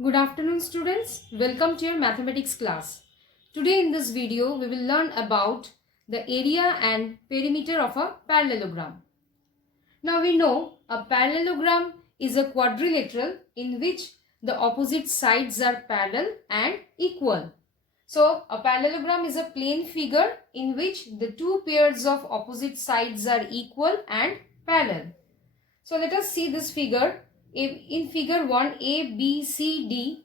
Good afternoon students, welcome to your mathematics class. Today in this video we will learn about the area and perimeter of a parallelogram. Now we know a parallelogram is a quadrilateral in which the opposite sides are parallel and equal. So a parallelogram is a plane figure in which the two pairs of opposite sides are equal and parallel. So let us see this figure. In figure 1, ABCD,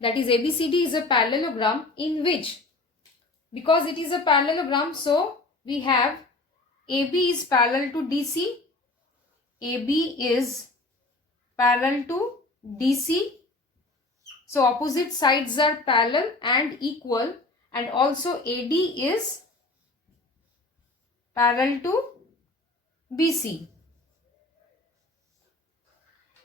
that is ABCD is a parallelogram in which, because it is a parallelogram, so we have AB is parallel to DC, AB is parallel to DC, so opposite sides are parallel and equal, and also AD is parallel to BC.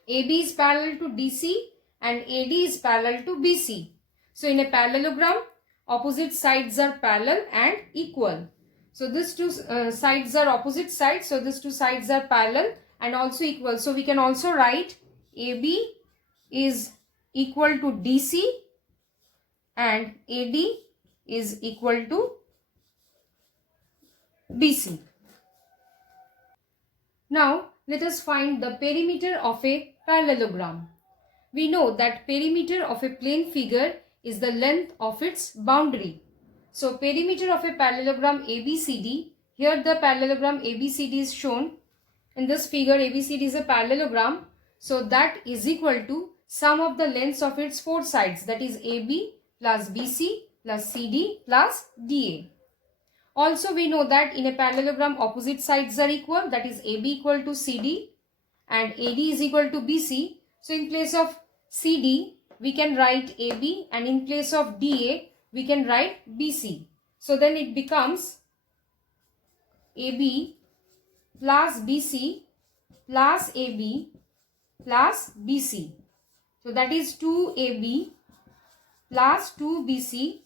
AB is parallel to DC and AD is parallel to BC. So in a parallelogram, opposite sides are parallel and equal. So these two sides are opposite sides. So these two sides are parallel and also equal. So we can also write AB is equal to DC and AD is equal to BC. Now let us find the perimeter of a parallelogram. We know that perimeter of a plane figure is the length of its boundary. So perimeter of a parallelogram ABCD, here the parallelogram ABCD is shown. In this figure ABCD is a parallelogram. So that is equal to sum of the lengths of its four sides, that is AB plus BC plus CD plus DA. Also we know that in a parallelogram opposite sides are equal, that is AB equal to CD and AD is equal to BC. So in place of CD we can write AB and in place of DA we can write BC. So then it becomes AB plus BC plus AB plus BC. So that is 2AB plus 2BC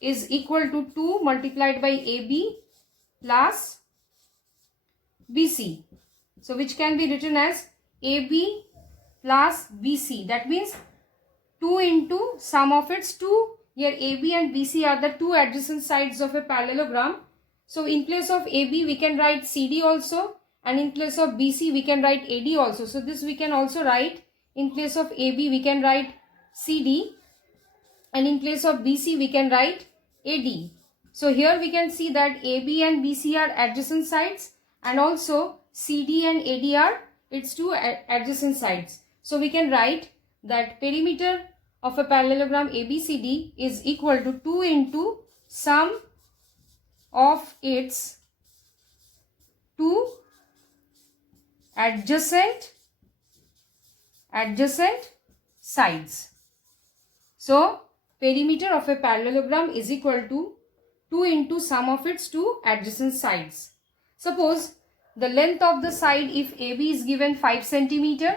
is equal to 2 multiplied by AB plus BC. So which can be written as AB plus BC. That means 2 into sum of its 2. Here AB and BC are the two adjacent sides of a parallelogram. So in place of AB we can write CD also, and in place of BC we can write AD also. So this we can also write, in place of AB we can write CD and in place of BC we can write AD. So here we can see that AB and BC are adjacent sides and also CD and AD are its two adjacent sides. So we can write that perimeter of a parallelogram ABCD is equal to 2 into sum of its two adjacent sides. So perimeter of a parallelogram is equal to 2 into sum of its two adjacent sides. Suppose the length of the side, if AB is given 5 centimeter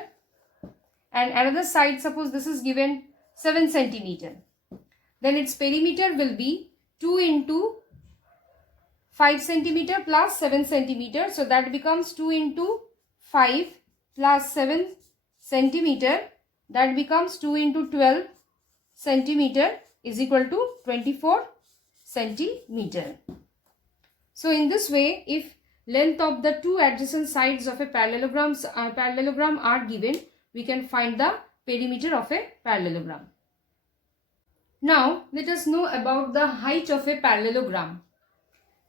and another side, suppose this is given 7 centimeter, then its perimeter will be 2 into 5 centimeter plus 7 centimeter. So that becomes 2 into 5 plus 7 centimeter, that becomes 2 into 12 centimeter is equal to 24 centimeter. So in this way, if length of the two adjacent sides of a parallelogram are given, we can find the perimeter of a parallelogram. Now let us know about the height of a parallelogram.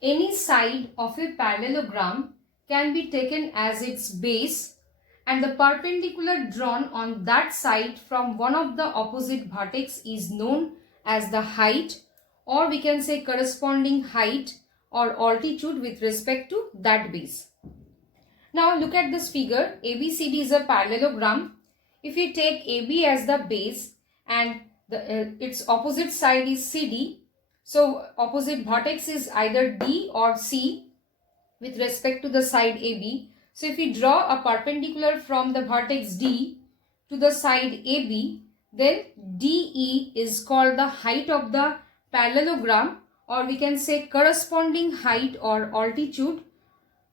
Any side of a parallelogram can be taken as its base and the perpendicular drawn on that side from one of the opposite vertex is known as the height, or we can say corresponding height or altitude with respect to that base. Now look at this figure. ABCD is a parallelogram. If we take AB as the base and its opposite side is CD, so opposite vertex is either D or C with respect to the side AB. So if we draw a perpendicular from the vertex D to the side AB, then DE is called the height of the parallelogram, or we can say corresponding height or altitude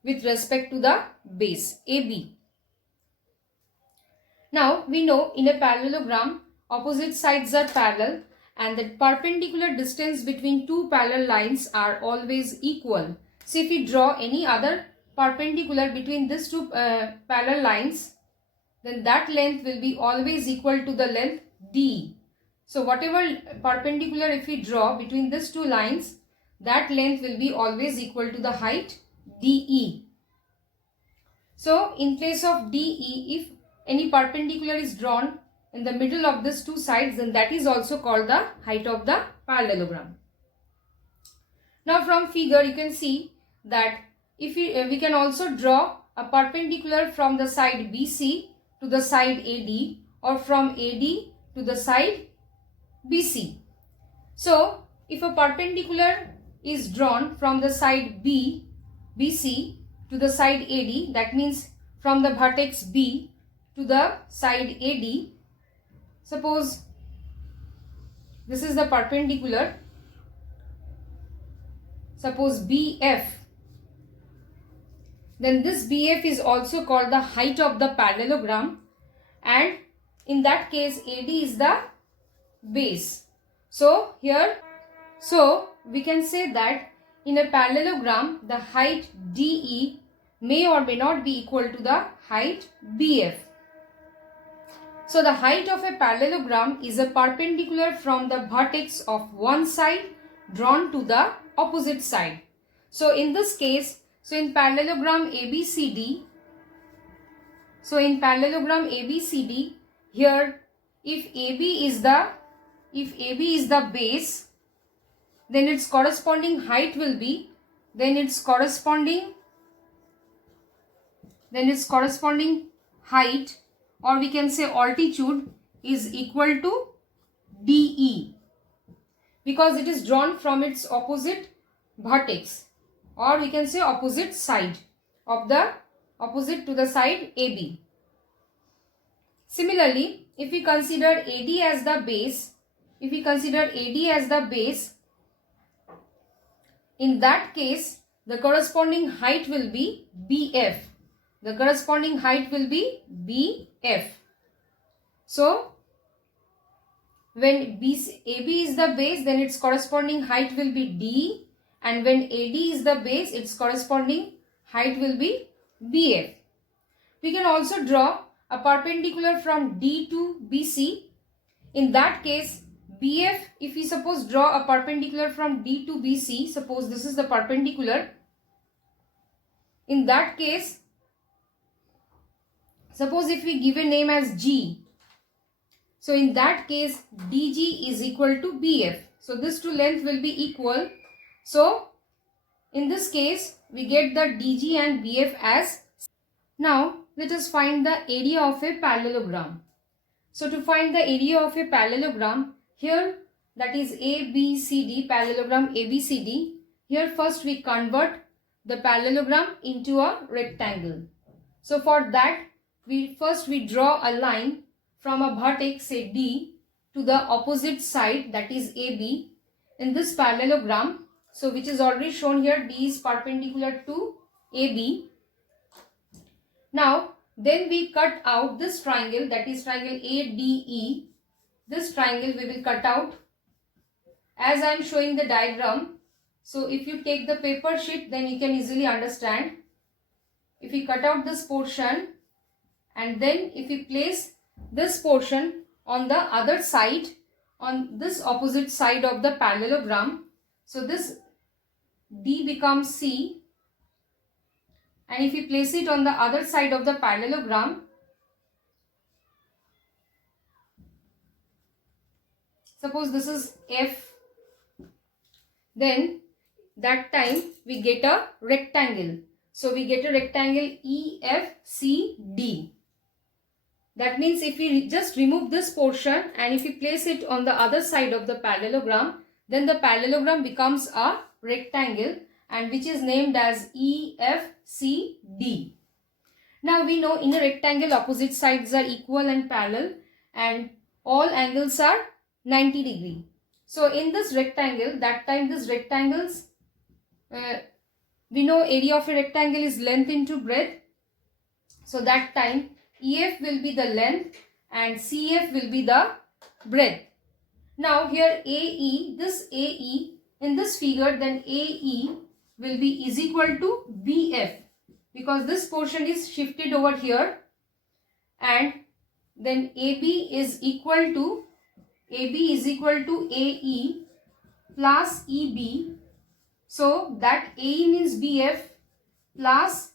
with respect to the base AB. Now we know in a parallelogram opposite sides are parallel and the perpendicular distance between two parallel lines are always equal. So if we draw any other perpendicular between these two parallel lines, then that length will be always equal to the length D. So whatever perpendicular if we draw between these two lines, that length will be always equal to the height DE. So in place of DE, if any perpendicular is drawn in the middle of these two sides, then that is also called the height of the parallelogram. Now from figure you can see that if we can also draw a perpendicular from the side BC to the side AD or from AD to the side BC. So if a perpendicular is drawn from the side BC to the side AD, that means from the vertex B to the side AD. Suppose this is the perpendicular, suppose BF, then this BF is also called the height of the parallelogram, and in that case AD is the base. So here, we can say that in a parallelogram the height DE may or may not be equal to the height BF. So the height of a parallelogram is a perpendicular from the vertex of one side drawn to the opposite side. So in this case, in parallelogram ABCD, here if AB is the base, then its corresponding height will be, its corresponding height, or we can say altitude, is equal to DE, because it is drawn from its opposite vertex, or we can say opposite side of the opposite to the side AB. Similarly, if we consider AD as the base, in that case the corresponding height will be BF. So when AB is the base, then its corresponding height will be D, and when AD is the base, its corresponding height will be BF. We can also draw a perpendicular from D to BC. In that case, BF, if we suppose draw a perpendicular from D to BC, suppose this is the perpendicular. In that case, suppose if we give a name as G, so in that case DG is equal to BF. So this two length will be equal. So in this case we get the DG and BF as. Now let us find the area of a parallelogram. So to find the area of a parallelogram, here that is ABCD, parallelogram ABCD, here first we convert the parallelogram into a rectangle. So for that we draw a line from a vertex say D to the opposite side, that is AB, in this parallelogram. So which is already shown here, D is perpendicular to AB. Now then we cut out this triangle, that is triangle ADE. This triangle we will cut out as I am showing the diagram. So if you take the paper sheet, then you can easily understand. If we cut out this portion and then if we place this portion on the other side, on this opposite side of the parallelogram, so this D becomes C, and if we place it on the other side of the parallelogram, suppose this is F, then that time we get a rectangle. So we get a rectangle EFCD. That means if we just remove this portion and if we place it on the other side of the parallelogram, then the parallelogram becomes a rectangle, and which is named as EFCD. Now we know in a rectangle opposite sides are equal and parallel and all angles are 90 degree. So in this rectangle, that time this rectangles, we know area of a rectangle is length into breadth. So that time EF will be the length and CF will be the breadth. Now here AE, this AE in this figure, then AE will be is equal to BF, because this portion is shifted over here, and then AB is equal to AE plus EB. So that AE means BF plus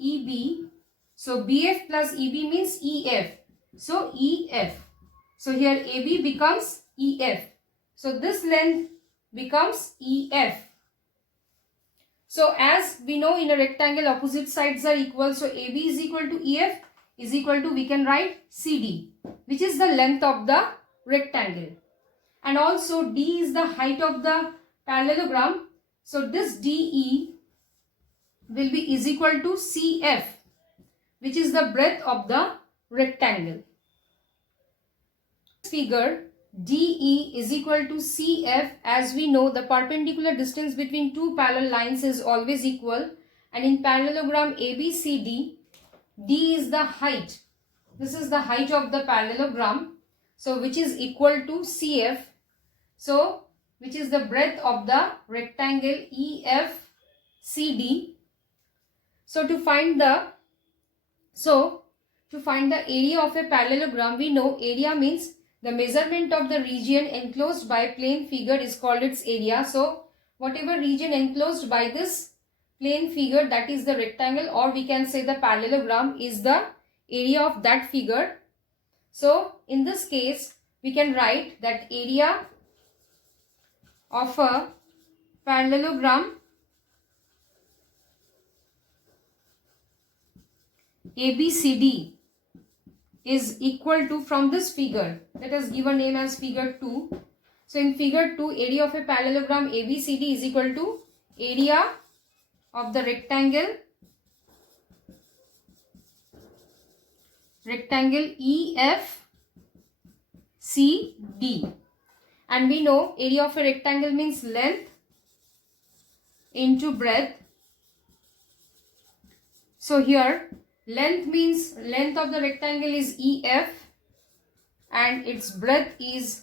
EB. So BF plus EB means EF. So EF. So here AB becomes EF. So this length becomes EF. So as we know, in a rectangle opposite sides are equal. So AB is equal to EF is equal to, we can write CD, which is the length of the rectangle. And also D is the height of the parallelogram. So this DE will be is equal to CF, which is the breadth of the rectangle. Figure DE is equal to CF. As we know, the perpendicular distance between two parallel lines is always equal, and in parallelogram ABCD, D is the height. This is the height of the parallelogram, so which is equal to CF, so which is the breadth of the rectangle EFCD. So to find the area of a parallelogram, we know area means the measurement of the region enclosed by plane figure is called its area. So whatever region enclosed by this plane figure, that is the rectangle, or we can say the parallelogram, is the area of that figure. So in this case, we can write that area of a parallelogram ABCD is equal to, from this figure, let us give a name as figure 2. So in figure 2, area of a parallelogram ABCD is equal to area of the rectangle EFCD. And we know area of a rectangle means length into breadth. So here length means length of the rectangle is EF and its breadth is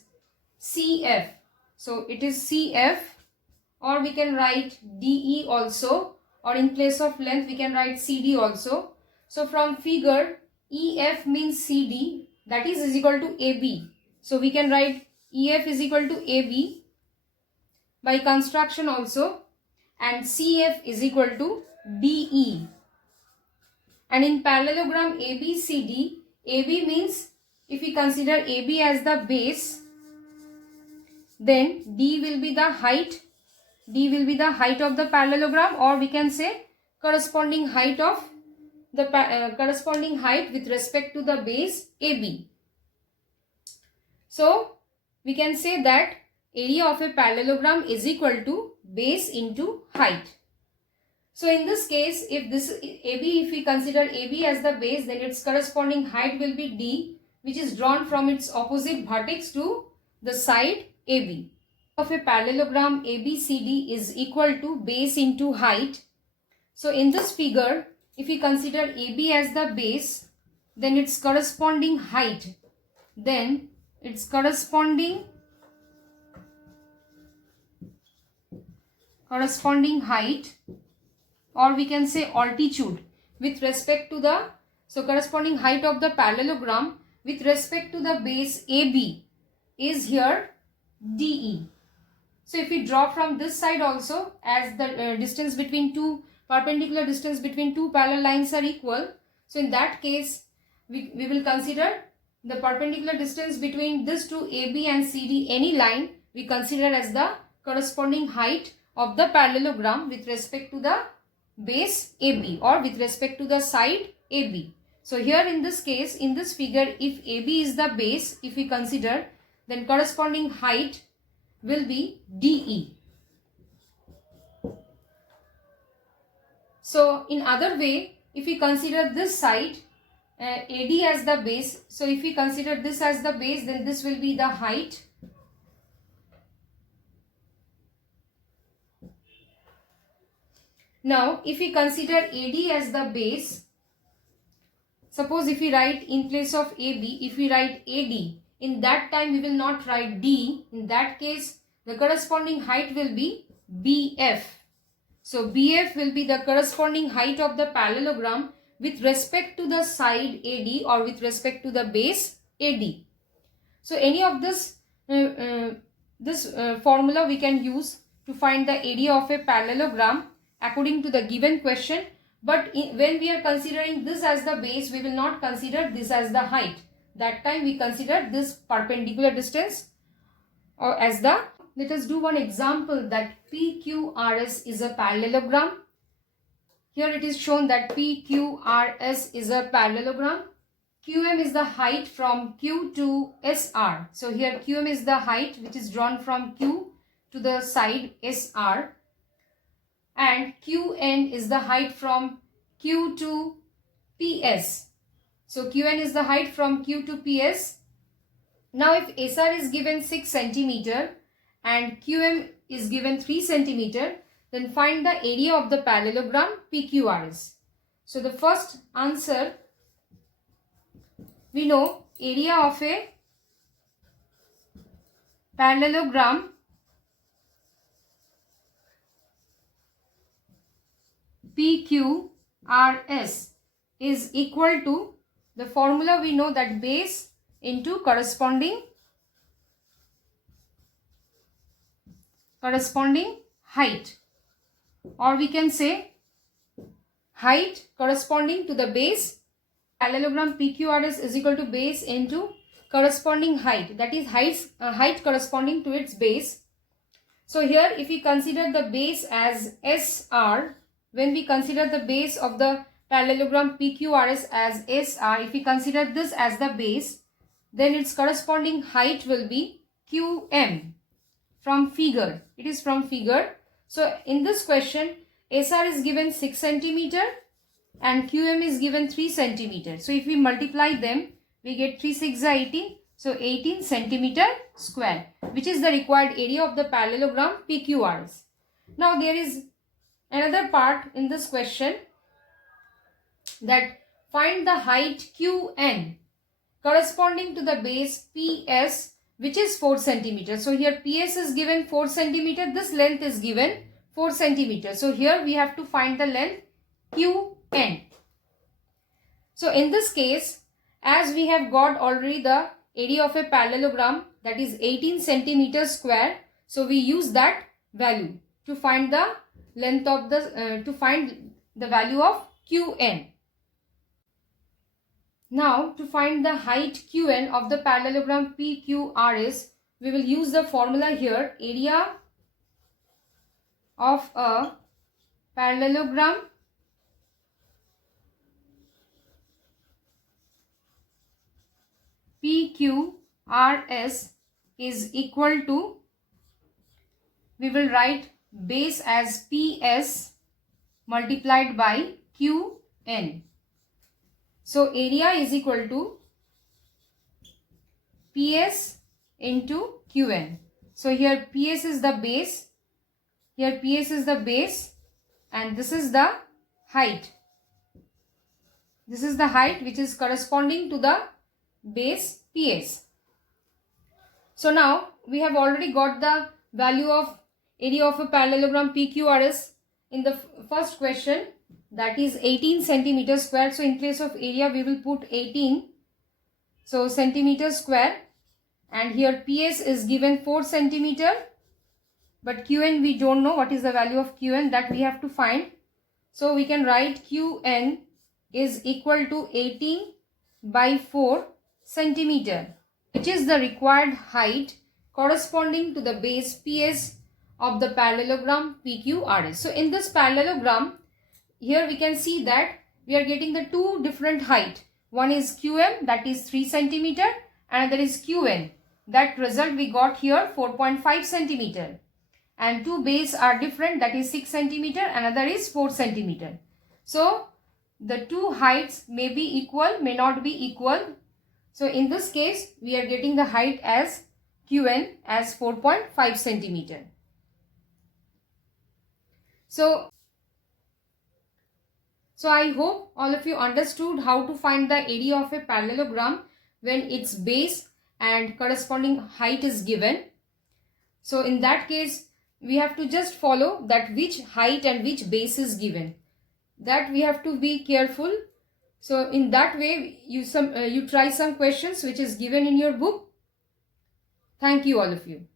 CF. So it is CF, or we can write DE also, or in place of length we can write CD also. So from figure, EF means CD, that is equal to AB. So we can write EF is equal to AB by construction also, and CF is equal to DE. And in parallelogram ABCD, AB means, if we consider AB as the base, then D will be the height. D will be the height of the parallelogram, or we can say corresponding height of the corresponding height with respect to the base AB. So we can say that area of a parallelogram is equal to base into height. So in this case, if we consider AB as the base, then its corresponding height will be D, which is drawn from its opposite vertex to the side AB. Of a parallelogram ABCD is equal to base into height. So in this figure, if we consider AB as the base, then its corresponding height, or we can say altitude with respect to the, so corresponding height of the parallelogram with respect to the base AB is here DE. So if we draw from this side also, as the distance between two, perpendicular distance between two parallel lines are equal, so in that case we will consider the perpendicular distance between this two AB and CD, any line, we consider as the corresponding height of the parallelogram with respect to the base AB, or with respect to the side AB. So here in this case, in this figure, if AB is the base, if we consider, then corresponding height will be DE. So in other way, if we consider this side AD as the base, so if we consider this as the base, then this will be the height. Now if we consider AD as the base, suppose if we write in place of AB, if we write AD, in that time we will not write D. In that case, the corresponding height will be BF. So BF will be the corresponding height of the parallelogram with respect to the side AD or with respect to the base AD. So any of this formula we can use to find the area of a parallelogram according to the given question. But when we are considering this as the base, we will not consider this as the height. That time we consider this perpendicular distance or as the. Let us do one example that PQRS is a parallelogram. Here it is shown that PQRS is a parallelogram. QM is the height from Q to SR. So here QM is the height which is drawn from Q to the side SR. And QN is the height from Q to PS. So QN is the height from Q to PS. Now if SR is given 6 cm and QM is given 3 cm, then find the area of the parallelogram PQRS. So the first answer, we know area of a parallelogram PQRS is equal to, the formula we know that base into corresponding height, or we can say height corresponding to the base. Parallelogram PQRS is equal to base into corresponding height, that is height corresponding to its base. So here if we consider the base as SR, when we consider the base of the parallelogram PQRS as SR, if we consider this as the base, then its corresponding height will be QM from figure. It is from figure. So in this question, SR is given 6 cm and QM is given 3 cm. So if we multiply them, we get 3 6 18. So 18 cm square, which is the required area of the parallelogram PQRS. Now there is another part in this question, that find the height QN corresponding to the base PS, which is 4 cm. So here PS is given 4 cm. This length is given 4 cm. So here we have to find the length QN. So in this case, as we have got already the area of a parallelogram, that is 18 cm square. So we use that value to find the length of the to find the value of QN. Now to find the height QN of the parallelogram PQRS, we will use the formula here. Area of a parallelogram PQRS is equal to, we will write base as PS multiplied by QN. So area is equal to PS into QN. So here PS is the base, here PS is the base, and this is the height. This is the height which is corresponding to the base PS. So now we have already got the value of area of a parallelogram PQRS in the first question, that is 18 cm square. So in place of area we will put 18, so centimeter square, and here PS is given 4 cm, but QN we don't know what is the value of QN, that we have to find. So we can write QN is equal to 18 by 4 centimeter, which is the required height corresponding to the base PS of the parallelogram PQRS. So in this parallelogram, here we can see that we are getting the two different height. One is QM, that is 3 centimeter, and another is QN. That result we got here 4.5 centimeter. And two base are different, that is 6 centimeter, another is 4 centimeter. So the two heights may be equal, may not be equal. So in this case, we are getting the height as QN as 4.5 centimeter. So I hope all of you understood how to find the area of a parallelogram when its base and corresponding height is given. So in that case, we have to just follow that which height and which base is given. That we have to be careful. So in that way, you try some questions which is given in your book. Thank you all of you.